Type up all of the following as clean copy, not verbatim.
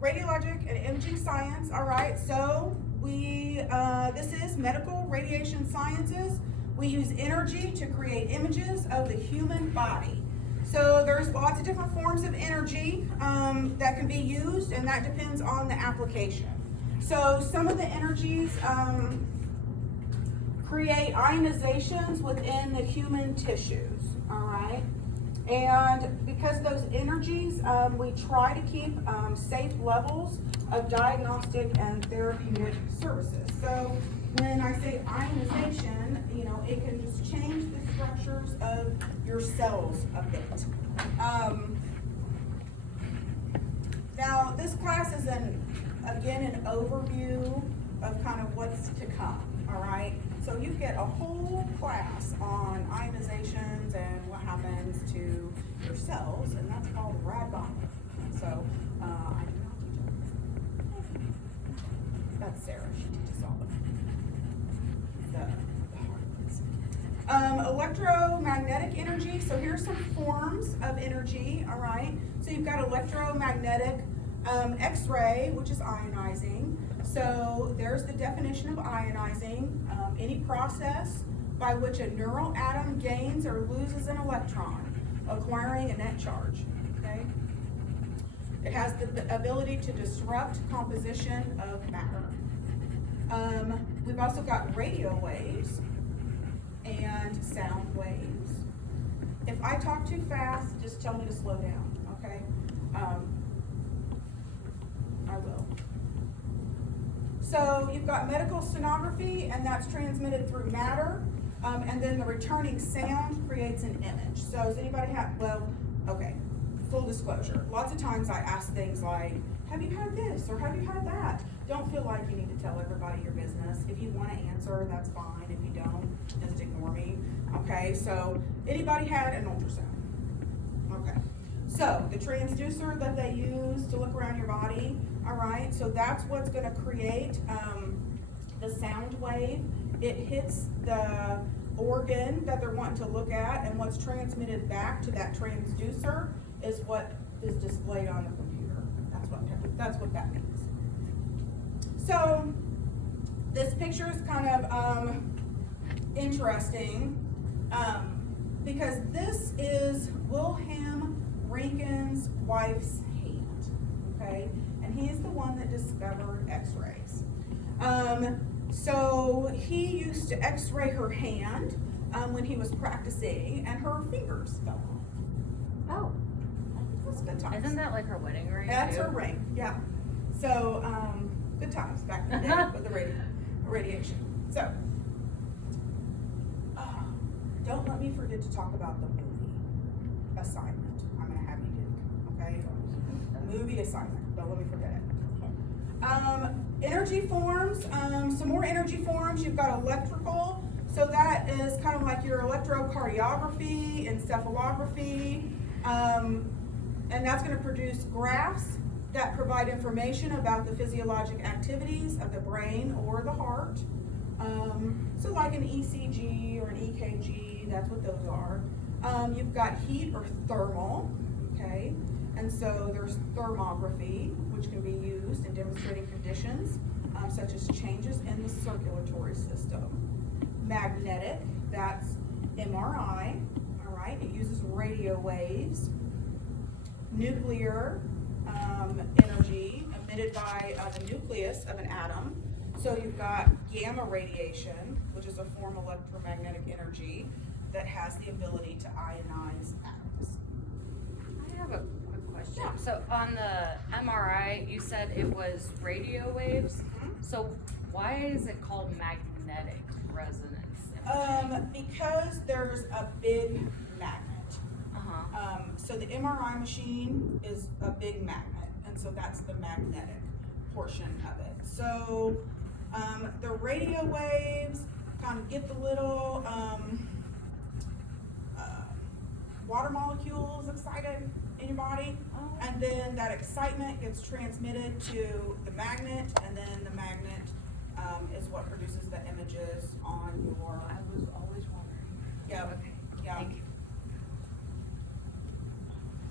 radiologic and imaging science, all right, so this is medical radiation sciences. We use energy to create images of the human body. So there's lots of different forms of energy that can be used, and that depends on the application. So some of the energies create ionizations within the human tissues, all right? And because of those energies, we try to keep safe levels of diagnostic and therapeutic services. So when I say ionization, you know, it can just change the structures of your cells a bit. Now, this class is again an overview of kind of what's to come, all right? So you get a whole class on ionizations and what happens to your cells, and that's called rad bond. So I do not teach it. That's Sarah. She teaches all the hard ones. Electromagnetic energy. So here's some forms of energy. All right. So you've got electromagnetic X-ray, which is ionizing. So there's the definition of ionizing. Any process by which a neural atom gains or loses an electron, acquiring a net charge. Okay. It has the ability to disrupt composition of matter. We've also got radio waves and sound waves. If I talk too fast, just tell me to slow down, okay? I will. So you've got medical sonography, and that's transmitted through matter, and then the returning sound creates an image. So does anybody have, well, okay, full disclosure. Lots of times I ask things like, have you had this, or have you had that? Don't feel like you need to tell everybody your business. If you want to answer, that's fine. If you don't, just ignore me. Okay, so anybody had an ultrasound? Okay. So the transducer that they use to look around your body, all right, so that's what's going to create the sound wave. It hits the organ that they're wanting to look at, and what's transmitted back to that transducer is what is displayed on the computer. That's what that means. So this picture is kind of interesting because this is Wilhelm Röntgen's wife's hand, okay? And he is the one that discovered X-rays. So he used to X-ray her hand when he was practicing, and her fingers fell off. Oh. That's good times. Isn't that like her wedding ring? That's too? her ring, yeah. So, good times back in the day with the radiation. So, don't let me forget to talk about the movie assignment I'm going to have you do, okay? Movie assignment, don't let me forget it. Energy forms, some more energy forms. You've got electrical, so that is kind of like your electrocardiography, encephalography, and that's going to produce graphs that provide information about the physiologic activities of the brain or the heart. So like an ECG or an EKG, that's what those are. You've got heat or thermal, okay? And so there's thermography, which can be used in demonstrating conditions such as changes in the circulatory system. Magnetic, that's MRI, all right? It uses radio waves. Nuclear energy emitted by the nucleus of an atom. So you've got gamma radiation, which is a form of electromagnetic energy that has the ability to ionize atoms. I have a quick question. Yeah. So on the MRI, you said it was radio waves. Mhm. So why is it called magnetic resonance? Because there's a big magnet. Uh-huh. So the MRI machine is a big magnet, and so that's the magnetic portion of it. So the radio waves kind of get the little water molecules excited in your body, and then that excitement gets transmitted to the magnet, and then the magnet is what produces the images on your. I was always wondering. Yeah. Okay. Yeah. Thank you.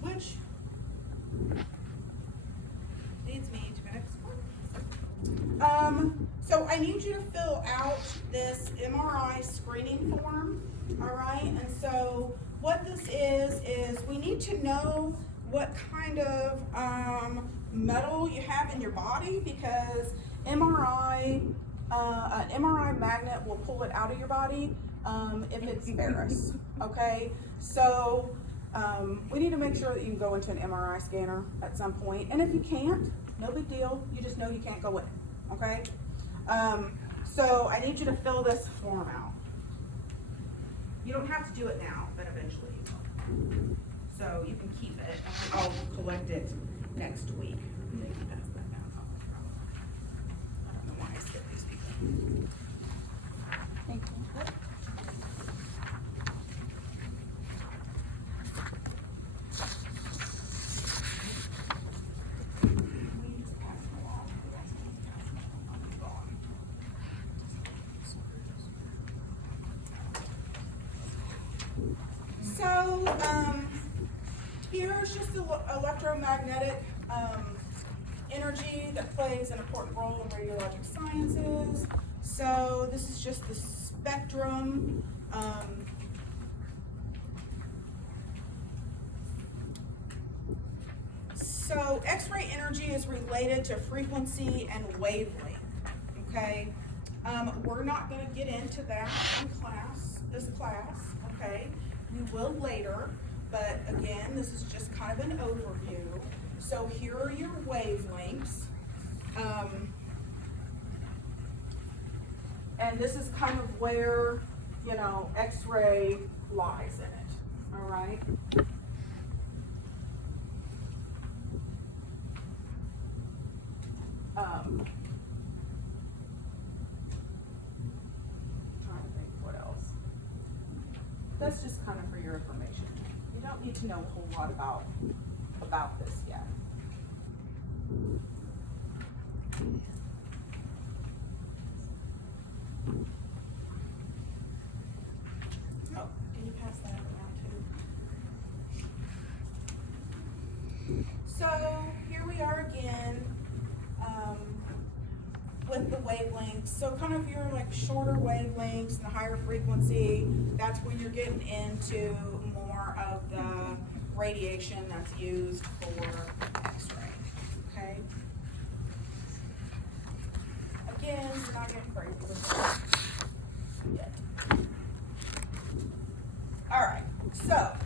Which leads me I need you to fill out this MRI screening form, all right? And so what this is we need to know what kind of metal you have in your body, because an MRI magnet will pull it out of your body if it's ferrous, okay? So we need to make sure that you can go into an MRI scanner at some point, and if you can't, no big deal, you just know you can't go in, okay? So I need you to fill this form out. You don't have to do it now, but eventually you will. So you can keep it, and I'll collect it next week. I don't know why I skipped these people. Thank you. So, here's just the electromagnetic energy that plays an important role in radiologic sciences. So this is just the spectrum. So X-ray energy is related to frequency and wavelength, okay? We're not gonna get into that in this class, okay? We will later, but again, this is just kind of an overview. So here are your wavelengths. And this is kind of where, you know, X-ray lies in it, all right? Trying to think what else. That's just kind of for your information. You don't need to know a whole lot about this yet. Oh, can you pass that around too? So here we are again with the wavelengths. So kind of your like shorter wavelengths and the higher frequency, that's when you're getting into more of the radiation that's used for X-ray, okay? Again, you're not getting crazy with this yet. All right, so,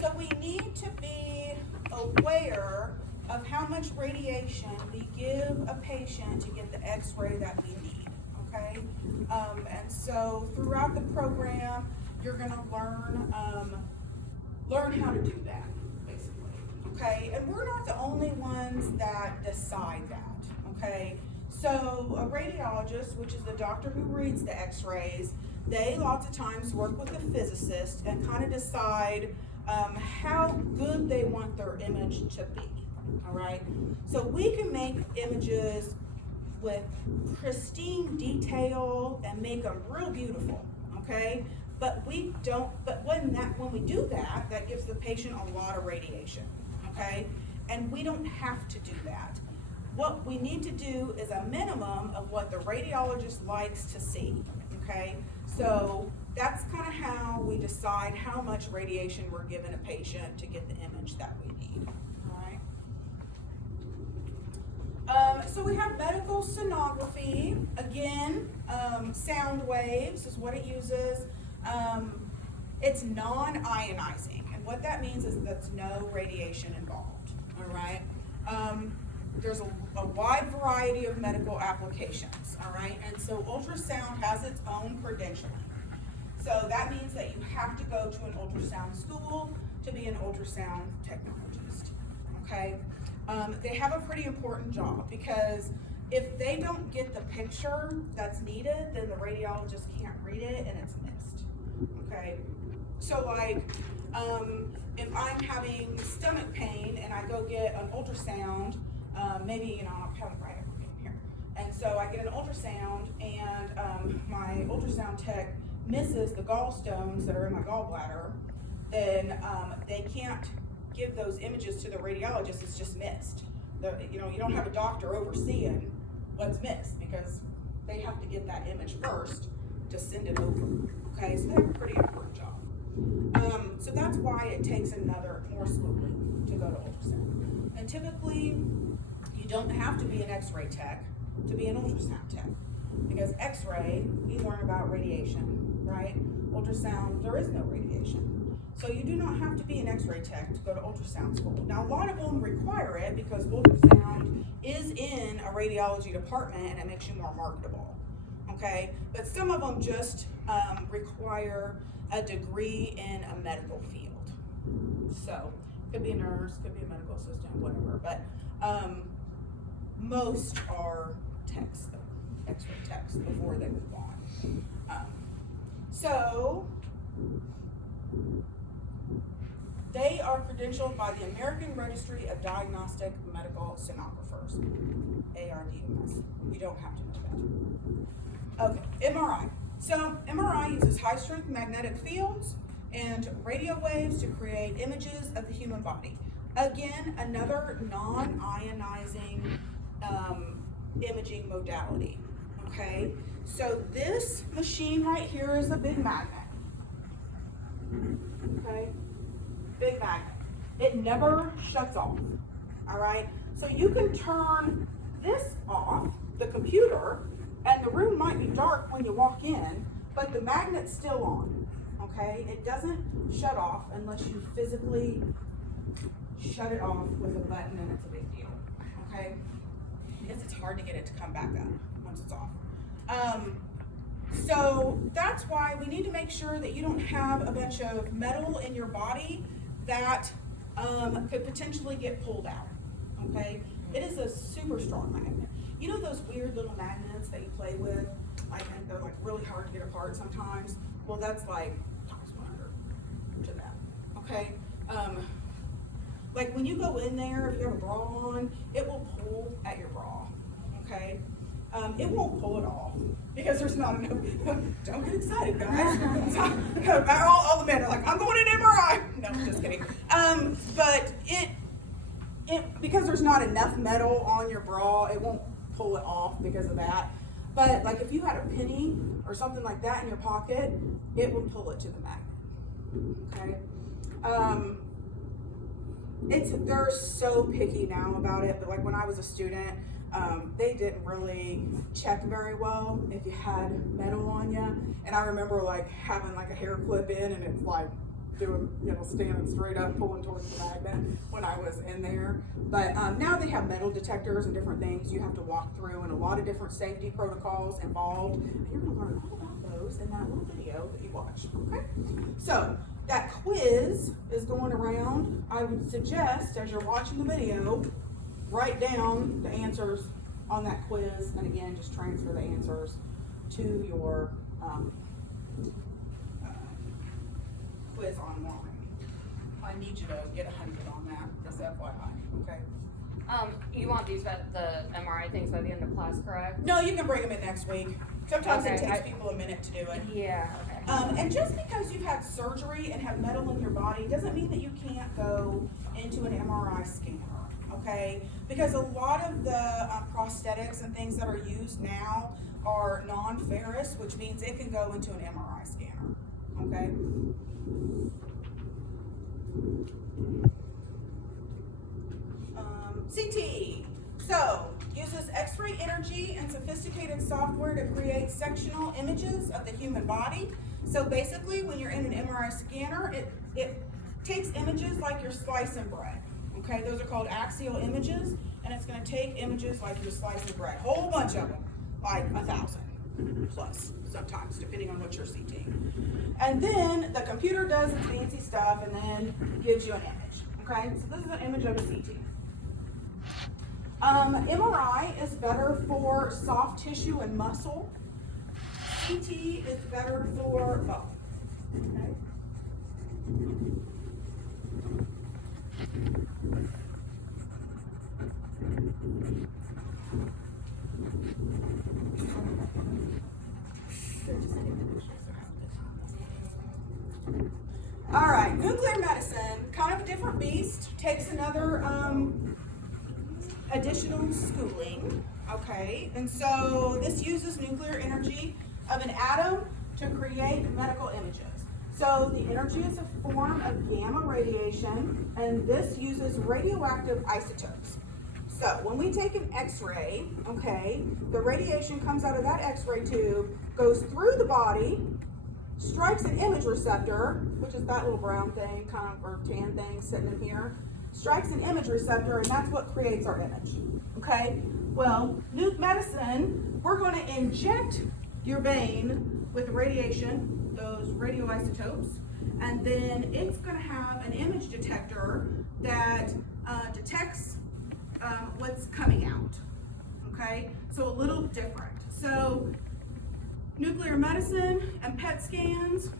so we need to be aware of how much radiation we give a patient to get the X-ray that we need, okay? And so throughout the program, you're gonna learn how to do that, basically, okay? And we're not the only ones that decide that, okay? So a radiologist, which is the doctor who reads the X-rays, they lots of times work with a physicist and kind of decide how good they want their image to be, all right? So we can make images with pristine detail and make them real beautiful, okay? But when we do that, that gives the patient a lot of radiation, okay? And we don't have to do that. What we need to do is a minimum of what the radiologist likes to see, okay? So that's kind of how we decide how much radiation we're giving a patient to get the image that we need, all right? So we have medical sonography. Again, sound waves is what it uses. It's non-ionizing, and what that means is there's no radiation involved, all right? There's a wide variety of medical applications, all right? And so ultrasound has its own credentialing. So that means that you have to go to an ultrasound school to be an ultrasound technologist, okay? They have a pretty important job, because if they don't get the picture that's needed, then the radiologist can't read it and it's missed, okay? So like, if I'm having stomach pain and I go get an ultrasound, maybe, you know, I'll have it right over here. And so I get an ultrasound, and my ultrasound tech misses the gallstones that are in my gallbladder, then they can't give those images to the radiologist. It's just missed. You don't have a doctor overseeing what's missed because they have to get that image first to send it over. Okay, so they have a pretty important job. So that's why it takes more slowly to go to ultrasound. And typically, you don't have to be an X-ray tech to be an ultrasound tech, because X-ray, we learn about radiation, right? Ultrasound, there is no radiation. So you do not have to be an X-ray tech to go to ultrasound school. Now, a lot of them require it because ultrasound is in a radiology department and it makes you more marketable, okay? But some of them just require a degree in a medical field. So, could be a nurse, could be a medical assistant, whatever, but most are techs, though, X-ray techs, before they move on. So, they are credentialed by the American Registry of Diagnostic Medical Sonographers, ARDMS. You don't have to know that. Okay, MRI. So, MRI uses high-strength magnetic fields and radio waves to create images of the human body. Again, another non-ionizing imaging modality, okay? So this machine right here is a big magnet, okay? Big magnet. It never shuts off, all right? So you can turn this off, the computer, and the room might be dark when you walk in, but the magnet's still on, okay? It doesn't shut off unless you physically shut it off with a button, and it's a big deal, okay? Because it's hard to get it to come back up once it's off. So that's why we need to make sure that you don't have a bunch of metal in your body that could potentially get pulled out, okay? It is a super strong magnet. You know those weird little magnets that you play with? And they're like really hard to get apart sometimes? Well, that's like times 100 to that, okay? Like when you go in there, if you have a bra on, it will pull at your bra, okay? It won't pull it off because there's not enough. Don't get excited, guys. all the men are like, I'm going in MRI. No, just kidding. But because there's not enough metal on your bra, it won't pull it off because of that. But like if you had a penny or something like that in your pocket, it would pull it to the magnet, okay? They're so picky now about it, but like when I was a student, they didn't really check very well if you had metal on you. And I remember like having like a hair clip in and it's like doing, standing straight up, pulling towards the magnet when I was in there. But now they have metal detectors and different things you have to walk through and a lot of different safety protocols involved. And you're gonna learn all about those in that little video that you watched, okay? So, that quiz is going around. I would suggest, as you're watching the video, write down the answers on that quiz, and again, just transfer the answers to your quiz online. I need you to get 100 on that, just FYI, okay? You want the MRI things by the end of class, correct? No, you can bring them in next week. Sometimes Okay, it takes people a minute to do it. Yeah, okay. And just because you've had surgery and have metal in your body doesn't mean that you can't go into an MRI scanner, okay? Because a lot of the prosthetics and things that are used now are non-ferrous, which means it can go into an MRI scanner, okay? CT. So, uses X-ray energy and sophisticated software to create sectional images of the human body. So basically, when you're in an MRI scanner, it takes images like you're slicing bread. Okay, those are called axial images, and it's going to take images like you're slicing bread. Whole bunch of them, like 1,000 plus sometimes, depending on what you're CTing. And then the computer does its fancy stuff and then gives you an image. Okay, so this is an image of a CT. MRI is better for soft tissue and muscle. CT is better for both. Okay. nuclear medicine, kind of a different beast, takes another additional schooling, okay? And so this uses nuclear energy of an atom to create medical images. So the energy is a form of gamma radiation, and this uses radioactive isotopes. So when we take an X-ray, okay, the radiation comes out of that X-ray tube, goes through the body, strikes an image receptor, which is that little brown thing, kind of, or tan thing sitting in here, strikes an image receptor, and that's what creates our image, okay? Well, nuke medicine, we're going to inject your vein with radiation, those radioisotopes, and then it's going to have an image detector that detects what's coming out, okay? So a little different. So nuclear medicine and PET scans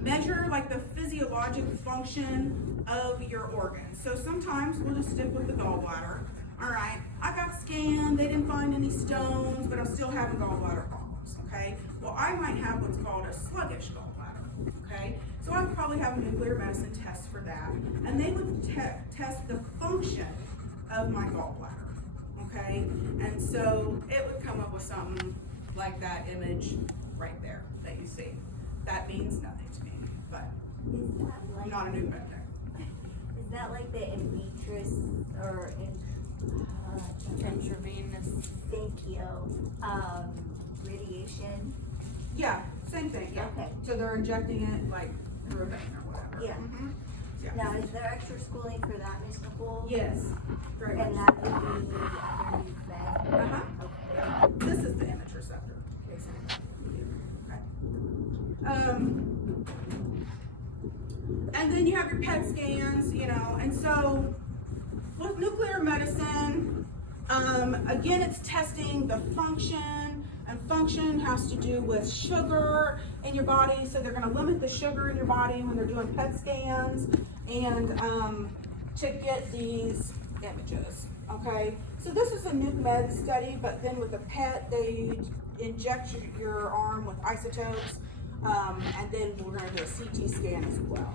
measure like the physiologic function of your organs. So sometimes we'll just stick with the gallbladder. All right, I got scanned, they didn't find any stones, but I'm still having gallbladder problems, okay? Well, I might have what's called a sluggish gallbladder, okay? So I would probably have a nuclear medicine test for that, and they would test the function of my gallbladder, okay? And so it would come up with something like that image right there that you see. That means nothing to me, but Is that I'm like, not a nuke medicine. is that like the in vitris or Intravenous. thank you, radiation? Yeah, same thing, yeah. Okay. So they're injecting it like through a vein or whatever. Yeah. Mhm. Yeah. Now, is there extra schooling for that, Ms. Nicole? Yes, very much. And that would be under nuke med? Uh-huh. Okay. This is the image receptor. in case anybody- okay. And then you have your PET scans, you know, and so with nuclear medicine, again, it's testing the function, and function has to do with sugar in your body, so they're gonna limit the sugar in your body when they're doing PET scans, and to get these images, okay? So this is a nuke med study, but then with the PET, they inject your arm with isotopes, and then we're gonna do a CT scan as well,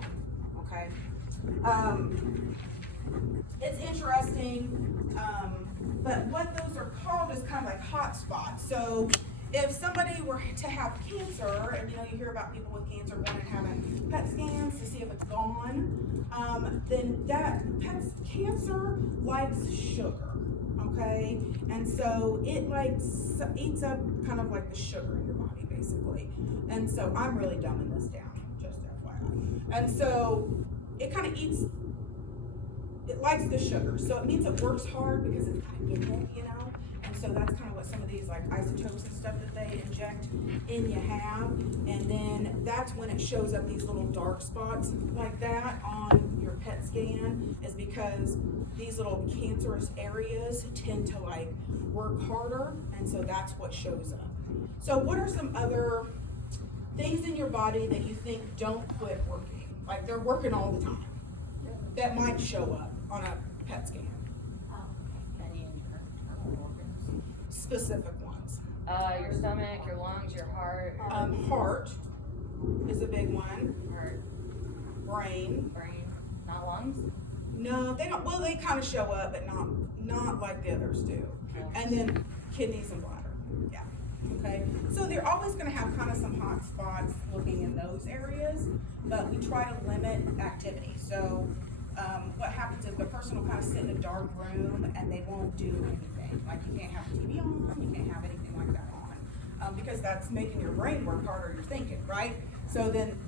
okay? It's interesting, but what those are called is kind of like hot spots. So if somebody were to have cancer, and you know, you hear about people with cancer going and having PET scans to see if it's gone, then that cancer likes sugar, okay? And so it eats up kind of like the sugar in your body, basically. And so I'm really dumbing this down, just FYI. And so it kind of it likes the sugar, so it means it works hard because it's kind of getting it, you know? And so that's kind of what some of these like isotopes and stuff that they inject in you have. And then that's when it shows up these little dark spots like that on your PET scan, is because these little cancerous areas tend to like work harder, and so that's what shows up. So what are some other things in your body that you think don't quit working? Like they're working all the time, that might show up on a PET scan, Any internal organs. specific ones. Your stomach, your lungs, your heart, Heart is a big one, heart, brain. brain, not lungs. No, they don't, well, they kind of show up, but not like the others do. And then kidneys and bladder, yeah, okay? So they're always gonna have kind of some hot spots looking in those areas, but we try to limit activity. So, what happens is the person will kind of sit in a dark room and they won't do anything. Like you can't have TV on, you can't have anything like that on, because that's making your brain work harder, you're thinking, right? So then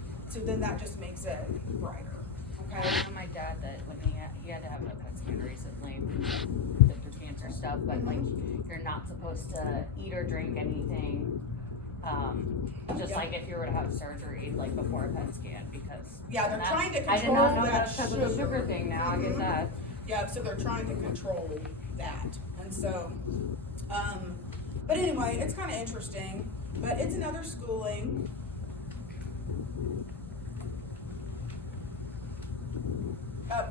that just makes it brighter, I okay? know my dad that when he had to have a PET scan recently, the cancer stuff, but like you're not supposed to eat or drink anything. Just Yeah. like if you were to have surgery, like before a PET scan, because. Yeah, they're that- trying to I did control not know that that because of the sugar thing now, I get Mhm. that. Yeah, so they're trying to control that, and so, but anyway, it's kind of interesting, but it's another schooling.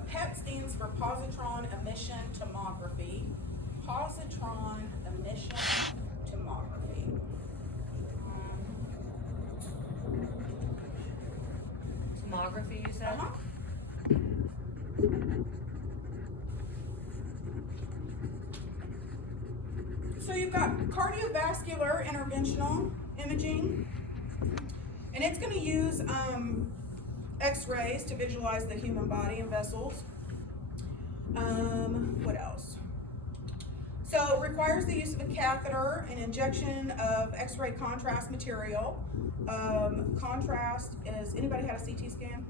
PET stands for positron emission tomography. Positron emission tomography. sonography, you said? Uh-huh. So you've got cardiovascular interventional imaging, and it's gonna use X-rays to visualize the human body and vessels. What else? So it requires the use of a catheter and injection of X-ray contrast material. Contrast is, anybody had a CT scan?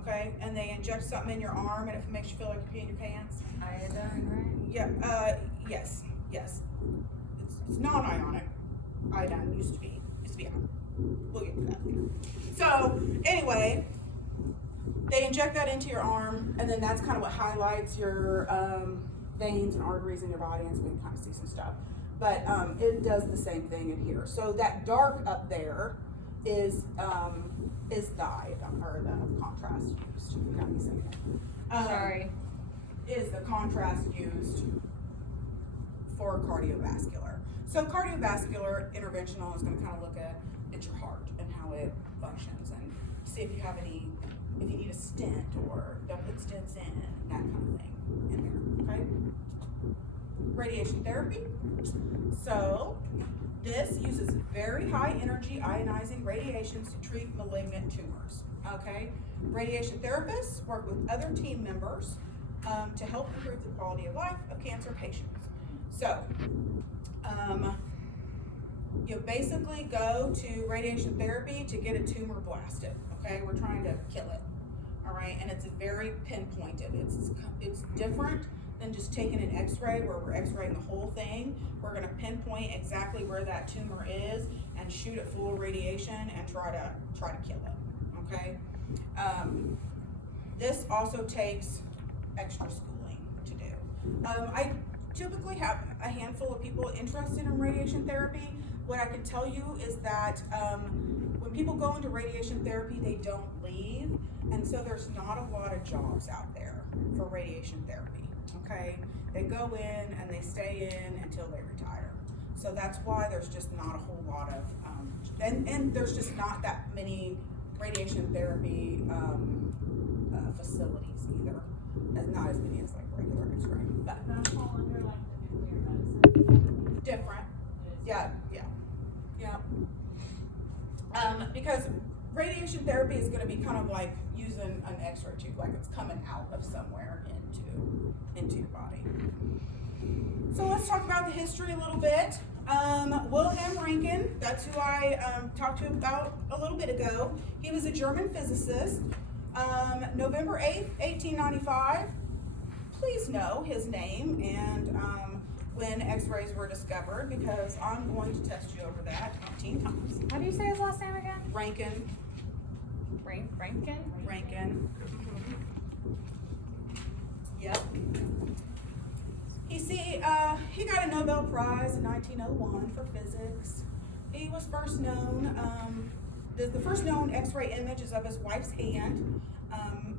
Okay, and they inject something in your arm and it makes you feel like you're peeing your pants? Iodine, right? Yeah, yes. It's non-ionic. Iodine used to be ion. We'll get to that later. So, anyway, they inject that into your arm, and then that's kind of what highlights your veins and arteries in your body, and so we can kind of see some stuff. But it does the same thing in here. So that dark up there is the iodine, or the contrast used. You got me saying that. Sorry. Is the contrast used for cardiovascular. So cardiovascular interventional is going to kind of look at your heart and how it functions, and see if you have any, if you need a stent or don't put stents in, that kind of thing in there, okay? Radiation therapy. So this uses very high energy ionizing radiations to treat malignant tumors, okay? Radiation therapists work with other team members to help improve the quality of life of cancer patients. So, you basically go to radiation therapy to get a tumor blasted, okay? We're trying to kill it, all right? And it's very pinpointed. It's different than just taking an x-ray where we're x-raying the whole thing. We're gonna pinpoint exactly where that tumor is and shoot it full of radiation and try to kill it, okay? This also takes extra schooling to do. I typically have a handful of people interested in radiation therapy. What I can tell you is that when people go into radiation therapy, they don't leave, and so there's not a lot of jobs out there for radiation therapy, okay? They go in and they stay in until they retire. So that's why there's just not a whole lot of, and there's just not that many radiation therapy facilities either. Not as many as like regular X-ray, but That's all under like the nuclear medicine. different. Yeah. Because radiation therapy is going to be kind of like using an X-ray tube, like it's coming out of somewhere into your body. So let's talk about the history a little bit. Wilhelm Röntgen, that's who I talked to you about a little bit ago. He was a German physicist. November 8th, 1895. Please know his name and when X-rays were discovered, because I'm going to test you over that 19 times. How do you say his last name again? Röntgen. Röntgen? Röntgen. Yep. He got a Nobel Prize in 1901 for physics. He was first known, the first known X-ray image is of his wife's hand,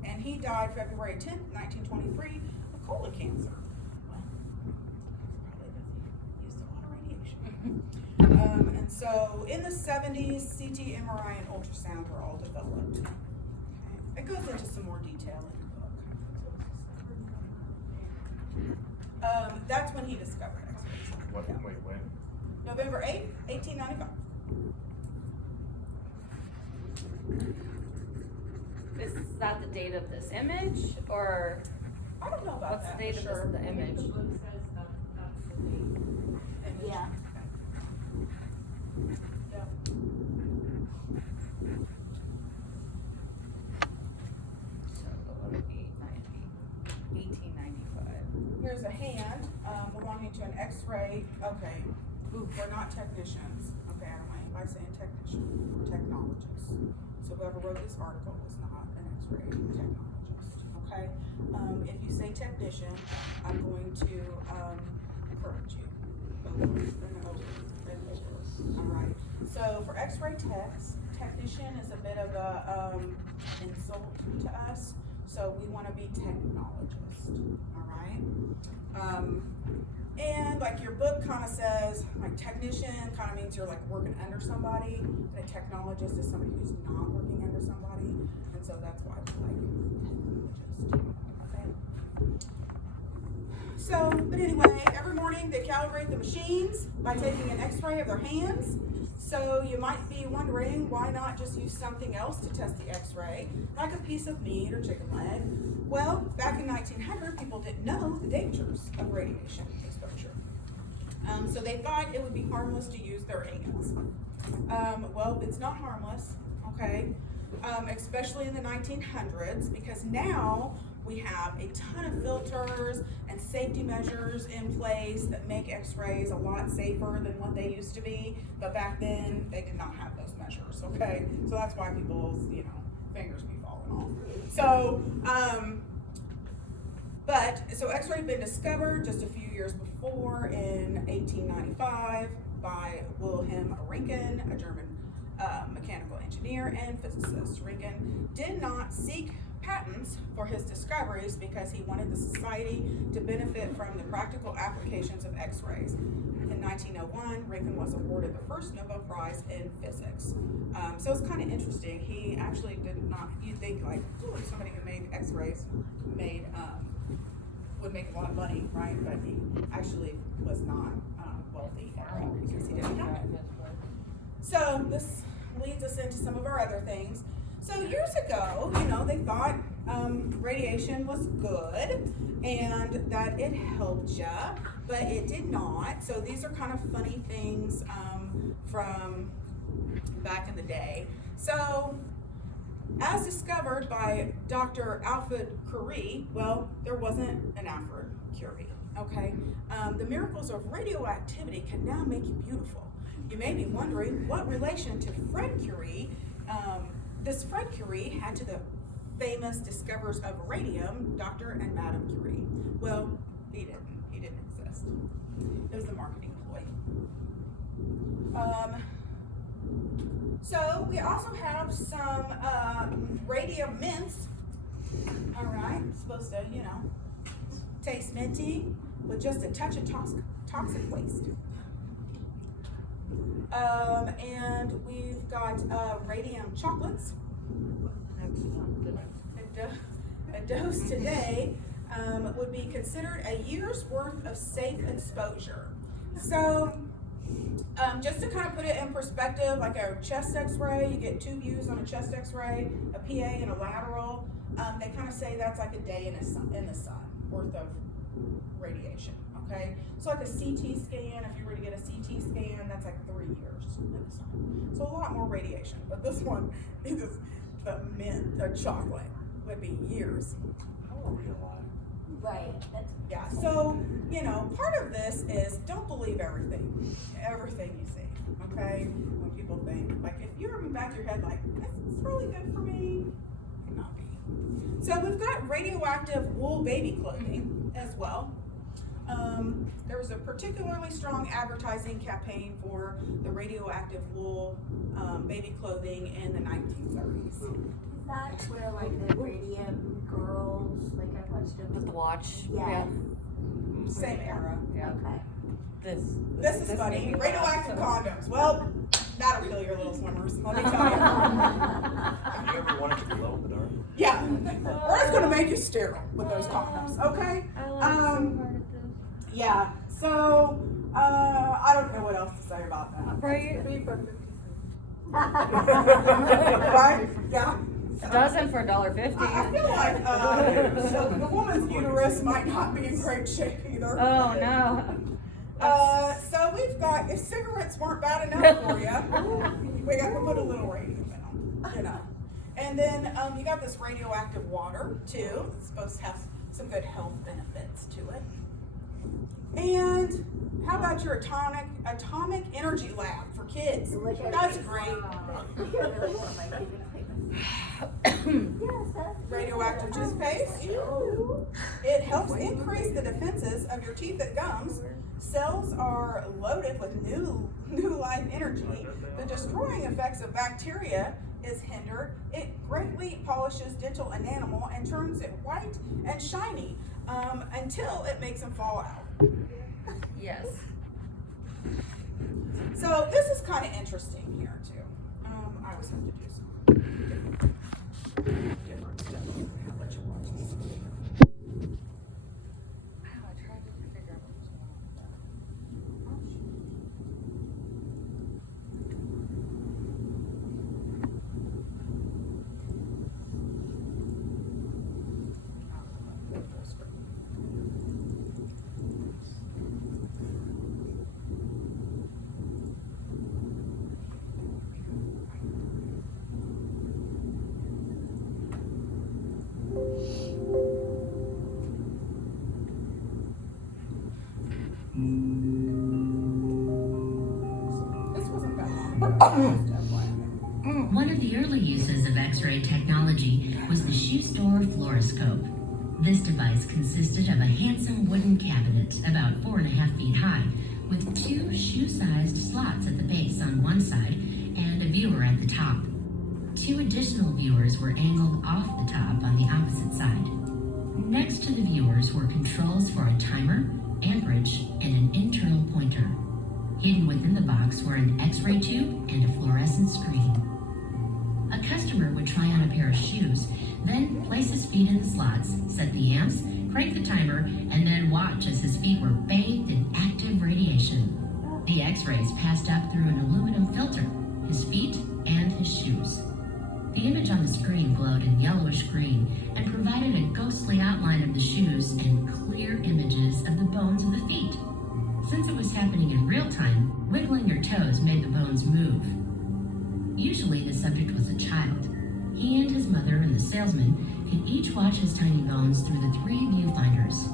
and he died February 10th, 1923 of colon cancer. Well, probably because he used a lot of radiation. And so in the 70s, CT, MRI, and ultrasound were all developed. Okay. It goes into some more detail in the book. That's when he discovered X-rays. When? November 8th, 1895. Is that the date of this image, or I don't know about what's that the date for of sure. the image? The book says that's the date. Yeah. Yeah. So it would be 1895. Here's a hand belonging to an X-ray. Okay, we're not technicians. Okay, I don't mind anybody saying technician. We're technologists. So whoever wrote this article was not an X-ray technologist. Okay, if you say technician, I'm going to correct you. All right. So for X-ray technician is a bit of a insult to us. So we want to be technologist. All right. And like your book kinda says, like technician kinda means you're like working under somebody, and a technologist is somebody who's not working under somebody, and so that's why it's like technologist, okay? So, but anyway, every morning they calibrate the machines by taking an x-ray of their hands. So you might be wondering, why not just use something else to test the x-ray, like a piece of meat or chicken leg? Well, back in 1900, people didn't know the dangers of radiation exposure. So they thought it would be harmless to use their hands. Well, it's not harmless, okay? Especially in the 1900s, because now we have a ton of filters and safety measures in place that make x-rays a lot safer than what they used to be, but back then they did not have those measures, okay? So that's why people's, fingers be falling off. So, so x-ray had been discovered just a few years before in 1895 by Wilhelm Röntgen, a German mechanical engineer and physicist. Röntgen did not seek patents for his discoveries because he wanted the society to benefit from the practical applications of x-rays. In 1901, Röntgen was awarded the first Nobel Prize in physics. So it's kind of interesting. He actually did not, you'd think like, ooh, somebody who made x-rays would make a lot of money, right? But he actually was not wealthy at all because he didn't have it. So this leads us into some of our other things. So years ago, they thought radiation was good and that it helped ya, but it did not. So these are kind of funny things from back in the day. So as discovered by Dr. Alfred Curie, well, there wasn't an Alfred Curie, okay? The miracles of radioactivity can now make you beautiful. You may be wondering what relation to Fred Curie this Fred Curie had to the famous discoverers of radium, Dr. and Madame Curie. Well, he didn't exist. It was a marketing ploy. So we also have some radium mints. All right, supposed to, taste minty with just a touch of toxic waste. And we've got radium chocolates. A dose today would be considered a year's worth of safe exposure. So just to kind of put it in perspective, like a chest x-ray, you get 2 views on a chest x-ray, a PA and a lateral. They kind of say that's like a day in the sun worth of radiation. Okay, so like a CT scan, if you were to get a CT scan, that's like 3 years in the sun. So a lot more radiation, but this one is just the mint, the chocolate would be years. Right. Yeah, so, part of this is don't believe everything you see, okay? When people think, like, if you're in the back of your head, like, this is really good for me, it could not be. So we've got radioactive wool baby clothing as well. There was a particularly strong advertising campaign for the radioactive wool baby clothing in the 1930s. Is that where like the radium girls, like I watched them? With the watch. Yeah. Same era. Yeah. Okay. This is funny. made me Radioactive laugh, condoms. Well, that'll kill your little swimmers, let me tell you. Have you ever wanted to glow in the dark? Yeah, or it's gonna make you sterile with those condoms, okay? Yeah, so, I don't know what else to say about that. Right. Right? Yeah. A dozen for $1.50. I feel like, so the woman's uterus might not be in great shape either. Oh no. So we've got, if cigarettes weren't bad enough for you, we got to put a little radium in them, And then you got this radioactive water too. It's supposed to have some good health benefits to it. And how about your atomic energy lab for kids? That's great. Radioactive toothpaste. It helps increase the defenses of your teeth and gums. Cells are loaded with new life energy. The destroying effects of bacteria is hindered. It greatly polishes dental enamel and turns it white and shiny until it makes them fall out. Yes. So this is kind of interesting here too. I always have to do some different stuff. I'll let you watch this. Wow, I tried to figure out what was going on with that. This wasn't that long. Just FYI. One of the early uses of X-ray technology was the shoe store fluoroscope. This device consisted of a handsome wooden cabinet about 4.5 feet high, with 2 shoe-sized slots at the base on one side and a viewer at the top. 2 additional viewers were angled off the top on the opposite side. Next to the viewers were controls for a timer, amperage, and an internal pointer. Hidden within the box were an X-ray tube and a fluorescent screen. A customer would try on a pair of shoes, then place his feet in the slots, set the amps, crank the timer, and then watch as his feet were bathed in active radiation. The X-rays passed up through an aluminum filter, his feet and his shoes. The image on the screen glowed in yellowish green and provided a ghostly outline of the shoes and clear images of the bones of the feet. Since it was happening in real time, wiggling your toes made the bones move. Usually the subject was a child. He and his mother and the salesman could each watch his tiny bones through the 3 viewfinders.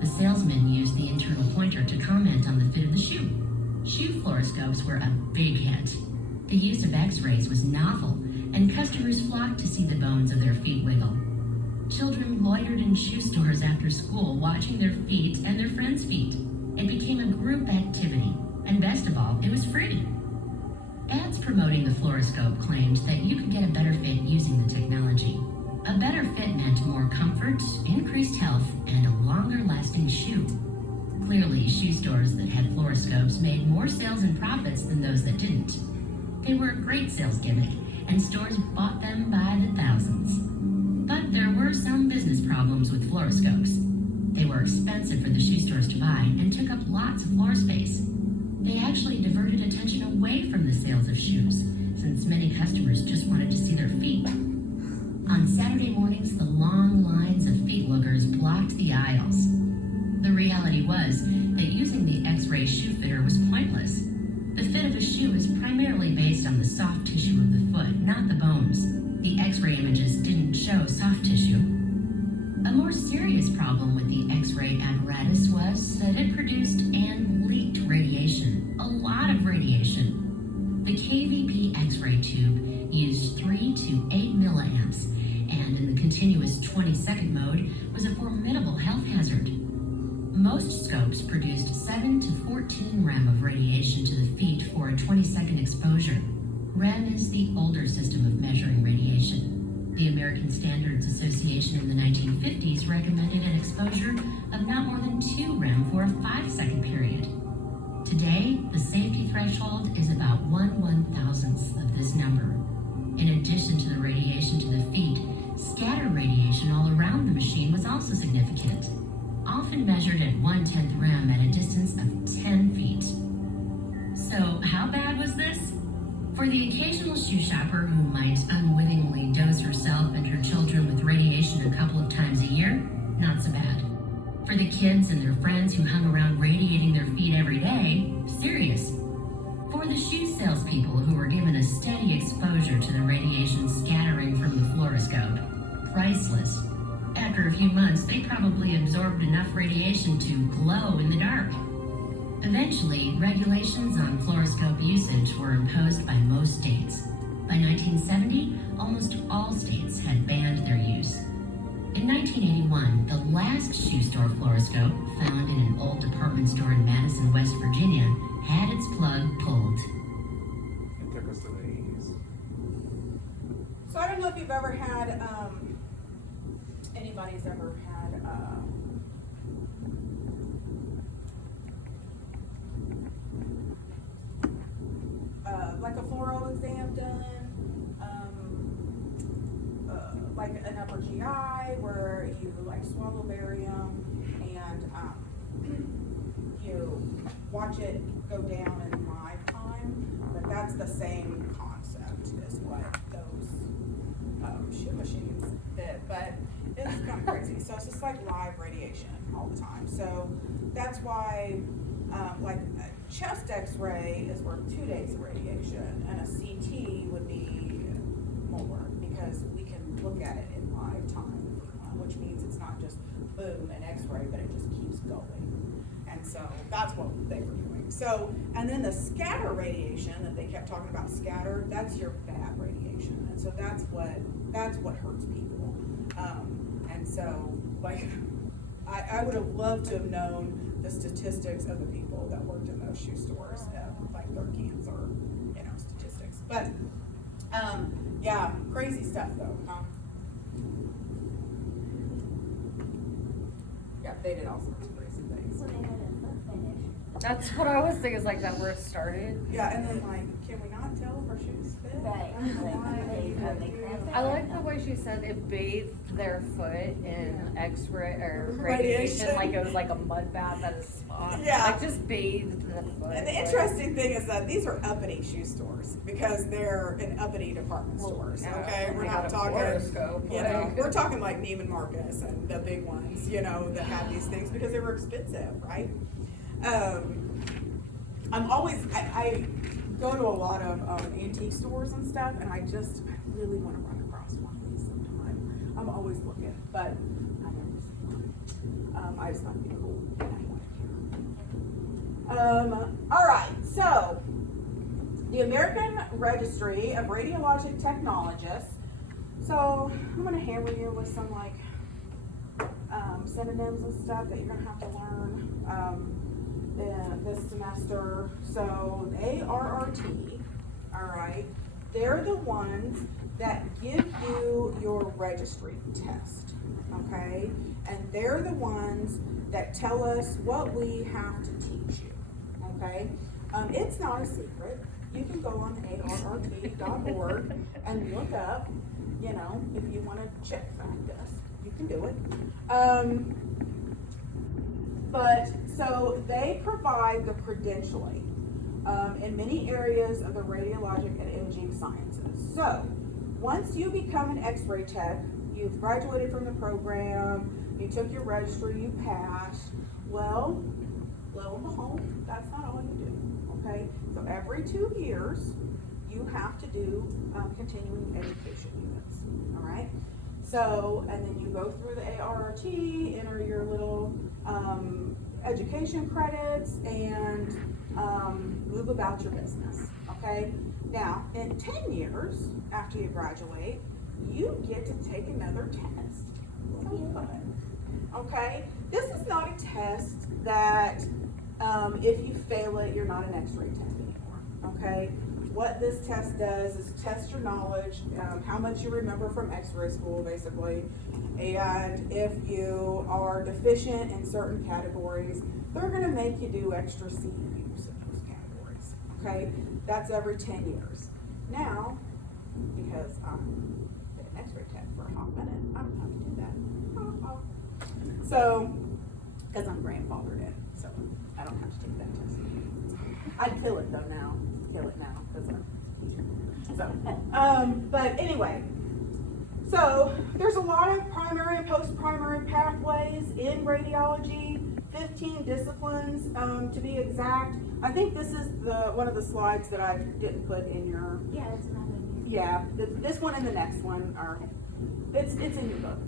The salesman used the internal pointer to comment on the fit of the shoe. Shoe fluoroscopes were a big hit. The use of X-rays was novel, and customers flocked to see the bones of their feet wiggle. Children loitered in shoe stores after school, watching their feet and their friends' feet. It became a group activity, and best of all, it was free. Ads promoting the fluoroscope claimed that you could get a better fit using the technology. A better fit meant more comfort, increased health, and a longer-lasting shoe. Clearly, shoe stores that had fluoroscopes made more sales and profits than those that didn't. They were a great sales gimmick, and stores bought them by the thousands. But there were some business problems with fluoroscopes. They were expensive for the shoe stores to buy and took up lots of floor space. They actually diverted attention away from the sales of shoes, since many customers just wanted to see their feet. On Saturday mornings, the long lines of feet lookers blocked the aisles. The reality was that using the X-ray shoe fitter was pointless. The fit of a shoe is primarily based on the soft tissue of the foot, not the bones. The X-ray images didn't show soft tissue. A more serious problem with the X-ray apparatus was that it produced and leaked radiation, a lot of radiation. The KVP X-ray tube used 3 to 8 milliamps, and in the continuous 20-second mode was a formidable health hazard. Most scopes produced 7 to 14 rem of radiation to the feet for a 20-second exposure. REM is the older system of measuring radiation. The American Standards Association in the 1950s recommended an exposure of not more than 2 rem for a 5-second period. Today, the safety threshold is about 1/1000th of this number. In addition to the radiation to the feet, scatter radiation all around the machine was also significant, often measured at 1/10 rem at a distance of 10 feet. So how bad was this? For the occasional shoe shopper who might unwittingly dose herself and her children with radiation a couple of times a year, not so bad. For the kids and their friends who hung around radiating their feet every day, serious. For the shoe salespeople who were given a steady exposure to the radiation scattering from the fluoroscope, priceless. After a few months, they probably absorbed enough radiation to glow in the dark. Eventually, regulations on fluoroscope usage were imposed by most states. By 1970, almost all states had banned their use. In 1981, the last shoe store fluoroscope, found in an old department store in Madison, West Virginia, had its plug pulled. It took us to the 80s. So I don't know if you've ever had, anybody's ever had, an upper GI where you like swallow barium and, you watch it go down in live time, but that's the same concept as what those, shoe machines did, but it's kind of crazy. So it's just like live radiation all the time. So that's why, like a chest x-ray is worth 2 days of radiation, and a CT would be more, because we can look at it in live time, which means it's not just boom, an x-ray, but it just keeps going. And so that's what they were doing. So, and then the scatter radiation that they kept talking about, scatter, that's your bad radiation. And so that's what hurts people. And so, like, I would have loved to have known the statistics of the people that worked in those shoe stores, like their cancer, statistics. But, yeah, crazy stuff though, huh? Yeah, they did all sorts of crazy things. So they had a foot fetish. That's what I was thinking, is like that where it started. Yeah, and then like, can we not tell if our shoes fit? Right. I don't know why they Like, had they to. cramp it. I like the way she said it bathed their foot in X-ray or Radiation. radiation, like it was like a mud bath at a spa. Yeah. Like just bathed the foot. And the like- interesting thing is that these are uppity shoe stores, because they're in uppity department stores, Yeah, okay? We're they not got a talking, fluoroscope, like- we're talking like Neiman Marcus and the big ones, that have these things, because they were expensive, right? I'm always, I go to a lot of antique stores and stuff, and I really wanna run across one of these sometime. I'm always looking, but I never just, I just thought it'd be cool. All right, so the American Registry of Radiologic Technologists. So I'm gonna hammer you with some like synonyms and stuff that you're gonna have to learn this semester. So the ARRT, all right, they're the ones that give you your registry test, okay? And they're the ones that tell us what we have to teach you, okay? It's not a secret. You can go on arrt.org and look up, if you want to check fact us, you can do it. But so they provide the credentialing in many areas of the radiologic and imaging sciences. So once you become an X-ray tech, you've graduated from the program, you took your registry, you passed. Well, lo and behold, that's not all you do, okay? So every 2 years, you have to do continuing education units, all right? So, and then you go through the ARRT, enter your little education credits, and move about your business, okay? Now, in 10 years after you graduate, you get to take another test. So fun. Okay? This is not a test that if you fail it, you're not an X-ray tech anymore, okay? What this test does is test your knowledge, how much you remember from X-ray school, basically. And if you are deficient in certain categories, they're gonna make you do extra CEUs in those categories, okay? That's every 10 years. Now, because I'm been an X-ray tech for a hot minute, I don't have to do that. So, because I'm grandfathered in, so I don't have to take that test. I'd kill it though now, because I'm a teacher. So, but anyway, so there's a lot of primary and post-primary pathways in radiology, 15 disciplines to be exact. I think this is one of the slides that I didn't put in your, Yeah, it's not in yeah, this one and the next one are, it's in your book.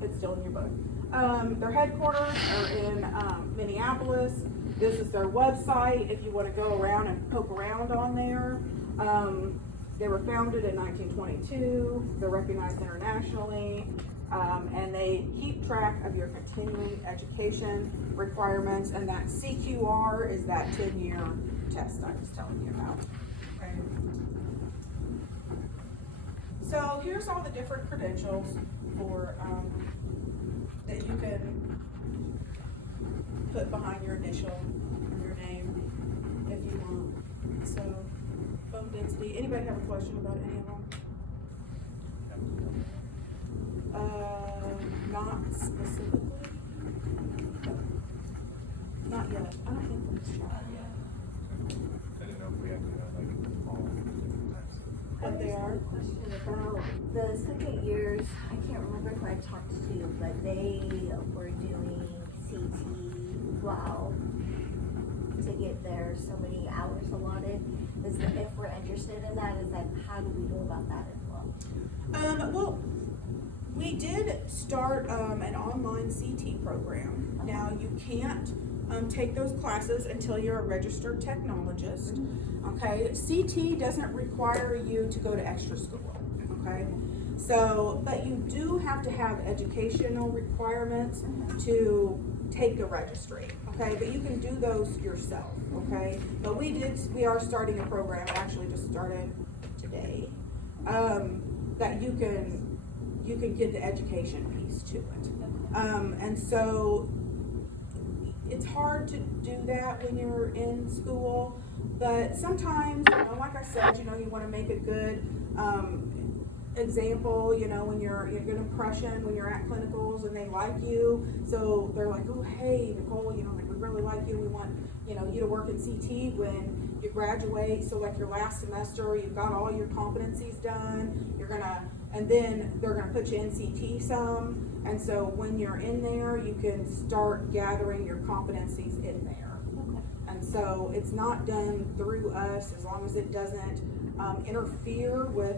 It's still in your book. Their headquarters are in Minneapolis. This is their website if you want to go around and poke around on there. They were founded in 1922. They're recognized internationally. And they keep track of your continuing education requirements, and that CQR is that 10-year test I was telling you about. Okay. So here's all the different credentials for that you can put behind your initial or your name if you want. So bone density. Anybody have a question about any of them? Not specifically. Not yet, I don't think we've tried yet. I didn't know if we had to, like, all different types of. But they are. Question about the second years, I can't remember who I talked to, but they were doing CT while to get their so many hours allotted. If we're interested in that, is that, how do we go about that as well? Well, we did start, an online CT program. Now, you can't, take those classes until you're a registered technologist, okay? CT doesn't require you to go to extra school, okay? So, but you do have to have educational requirements to take the registry, okay? But you can do those yourself, okay? But we are starting a program, it actually just started today, that you can get the education piece to it. And so it's hard to do that when you're in school, but sometimes, you know, like I said, you know, you wanna make a good, example, you know, when you're a good impression, when you're at clinicals and they like you, so they're like, oh, hey, Nicole, you know, like, we really like you, we want, you know, you to work in CT when you graduate, so like your last semester, you've got all your competencies done, and then they're gonna put you in CT some, and so when you're in there, you can start gathering your competencies in there. Okay. And so it's not done through us, as long as it doesn't, interfere with,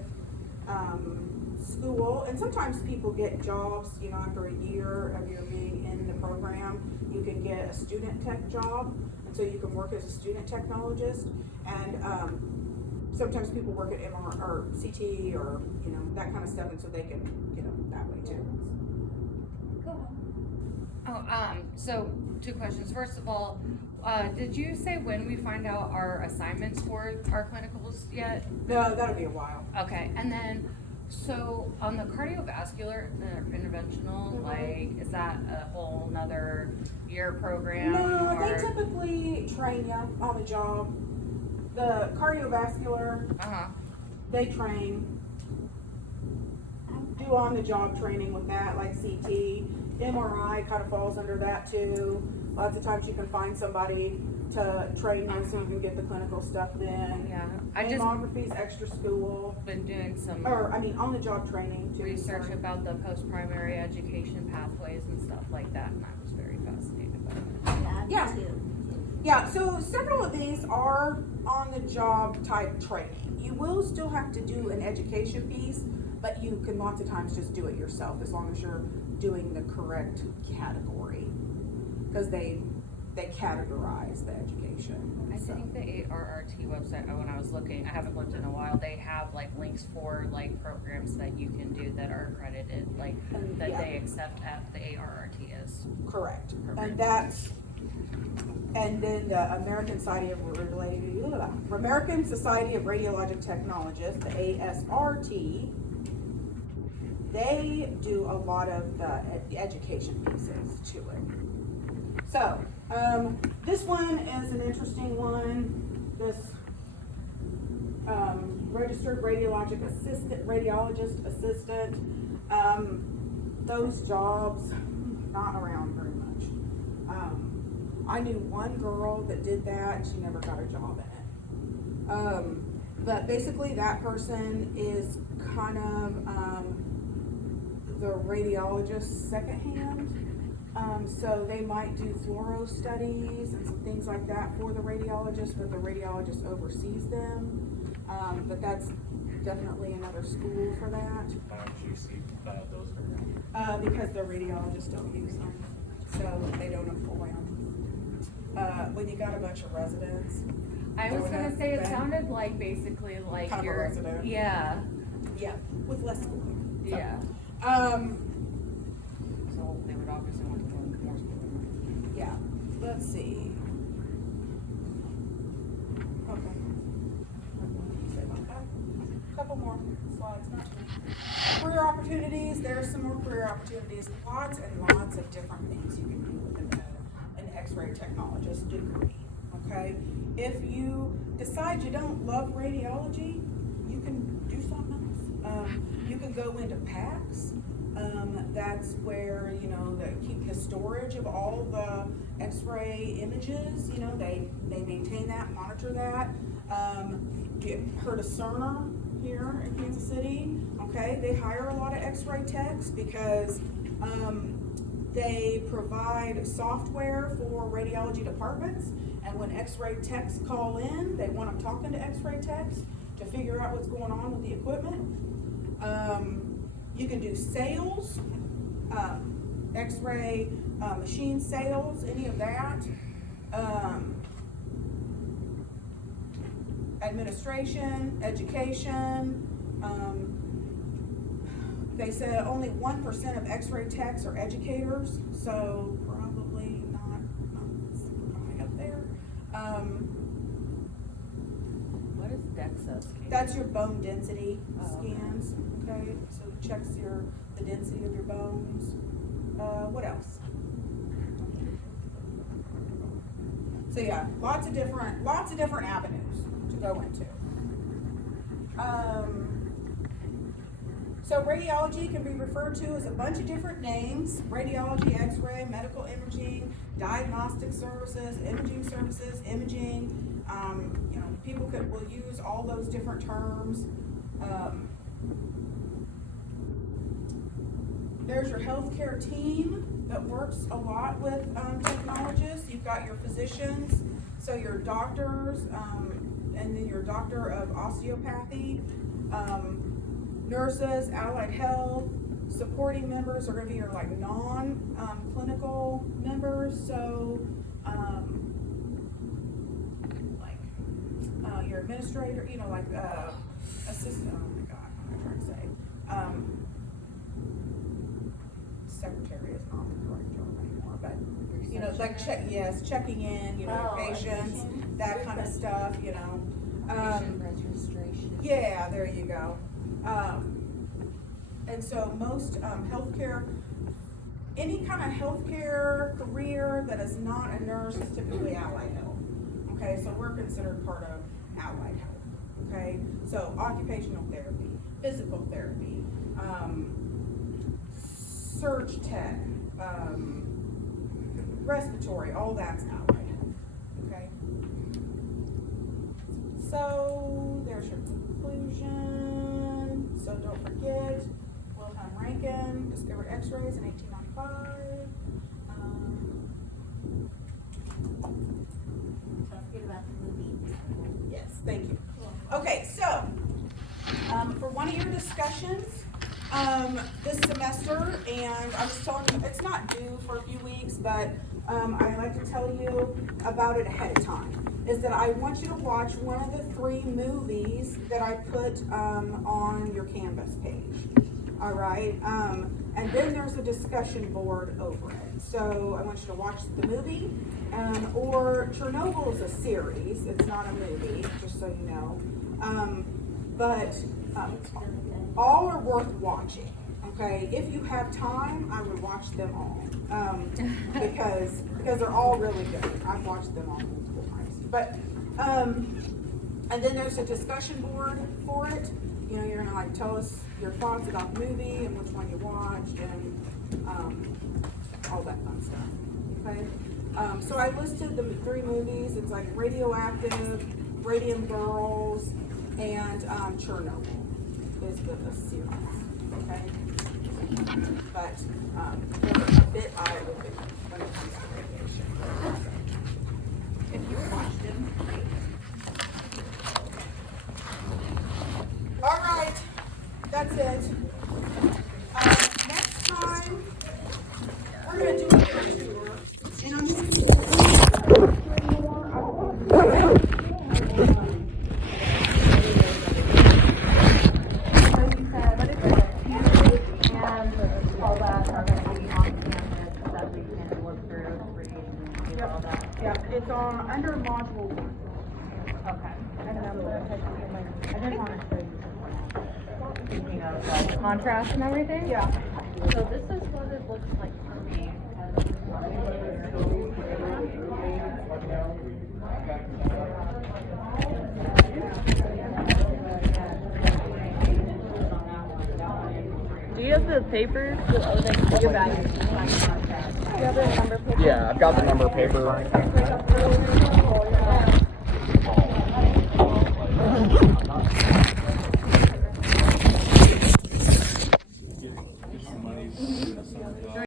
school. And sometimes people get jobs, you know, after a year of your being in the program, you can get a student tech job, and so you can work as a student technologist. And, sometimes people work at MR or CT or, you know, that kind of stuff, and so they can, you know, that way too. Go ahead. Oh, so 2 questions. First of all, did you say when we find out our assignments for our clinicals yet? No, that'll be a while. Okay, and then, so on the cardiovascular interventional, like, is that a whole nother year program? No, or- they typically train you on the job. The cardiovascular, Uh-huh, they train, do on-the-job training with that, like CT. MRI kind of falls under that too. Lots of times you can find somebody to train you so you can get the clinical stuff then. yeah, I just Mammography's extra school, been doing some or, I mean, on-the-job training too. research sorry. about the post-primary education pathways and stuff like that, and I was very fascinated by it. Yeah. Me too. Yeah, so several of these are on-the-job type training. You will still have to do an education piece, but you can lots of times just do it yourself as long as you're doing the correct category. Cause they categorize the education. I so. think the ARRT website, when I was looking, I haven't looked in a while, they have like links for like programs that you can do that are accredited, like that Yeah. they accept at the ARRT is. Correct, Perfect. and then the American Society of Radiologic Technologists, the ASRT, they do a lot of the education pieces to it. So, this one is an interesting one, this, registered radiologist assistant, those jobs, not around very much. I knew one girl that did that, she never got a job in it. But basically that person is kind of, the radiologist's second hand. So they might do fluoro studies and some things like that for the radiologist, but the radiologist oversees them. But that's definitely another school for that. Why don't you see those around? Because the radiologists don't use them, so they don't employ them. When you got a bunch of residents. I was gonna say, it Then- sounded like basically like Kind of a your, resident. yeah, Yeah, with less schooling. So, yeah. So they would obviously want to go more school. Yeah, let's see. Okay. Say about that. Couple more slides, not too many. Career opportunities, there are some more career opportunities, lots and lots of different things you can do with an X-ray technologist degree, okay? If you decide you don't love radiology, you can do something else. You can go into PACS. That's where, you know, they keep storage of all the x-ray images, you know, they maintain that, monitor that. You heard of Cerner here in Kansas City, okay? They hire a lot of x-ray techs because, they provide software for radiology departments, and when x-ray techs call in, they want them talking to x-ray techs to figure out what's going on with the equipment. You can do sales, x-ray machine sales, any of that. Administration, education. They said only 1% of x-ray techs are educators, so probably not super high up there. What is DEXA? That's your bone density Oh, okay. scans, okay? So it checks the density of your bones. What else? So yeah, lots of different avenues to go into. So radiology can be referred to as a bunch of different names: radiology, x-ray, medical imaging, diagnostic services, imaging. You know, people will use all those different terms. There's your healthcare team that works a lot with technologists. You've got your physicians, so your doctors, and then your doctor of osteopathy, nurses, allied health. Supporting members are going to be your like non-clinical members. So your administrator, you know, like assistant. Oh my God, what am I trying to say? Secretary is not the correct term anymore, but you know, like checking in, you know, your patients, that kind of stuff, you know. Patient registration. Yeah, there you go. And so most healthcare, any kind of healthcare career that is not a nurse is typically allied health. Okay, so we're considered part of allied health. Okay, so occupational therapy, physical therapy, surge tech, respiratory, all that's allied health. Okay. So there's your conclusion. So don't forget, Wilhelm Röntgen discovered X-rays in 1895. Don't forget about the movie. Yes, thank you. Okay, so for one of your discussions this semester, and I was telling you, it's not due for a few weeks, but I like to tell you about it ahead of time, is that I want you to watch one of the 3 movies that I put on your Canvas page. All right, and then there's a discussion board over it. So I want you to watch the movie, or Chernobyl is a series, it's not a movie, just so you know. But all are worth watching, okay? If you have time, I would watch them all, because they're all really good. I've watched them all multiple times. But, and then there's a discussion board for it. You know, you're gonna like tell us your thoughts about the movie and which one you watched and all that fun stuff, okay? So I listed the 3 movies. It's like Radioactive, Radium Girls, and Chernobyl is the series, okay? But they're a bit out of the when it comes to radiation. If you watched them, great. All right, that's it. Next time, we're gonna do a tour, and I'm gonna do 3 more. Yeah, it's on under module 1. Okay. I didn't want to show you. Speaking of like contrast and everything. Yeah. So this is what it looks like for me. Do you have the the paper? Your bag. Yeah, I've got the number paper.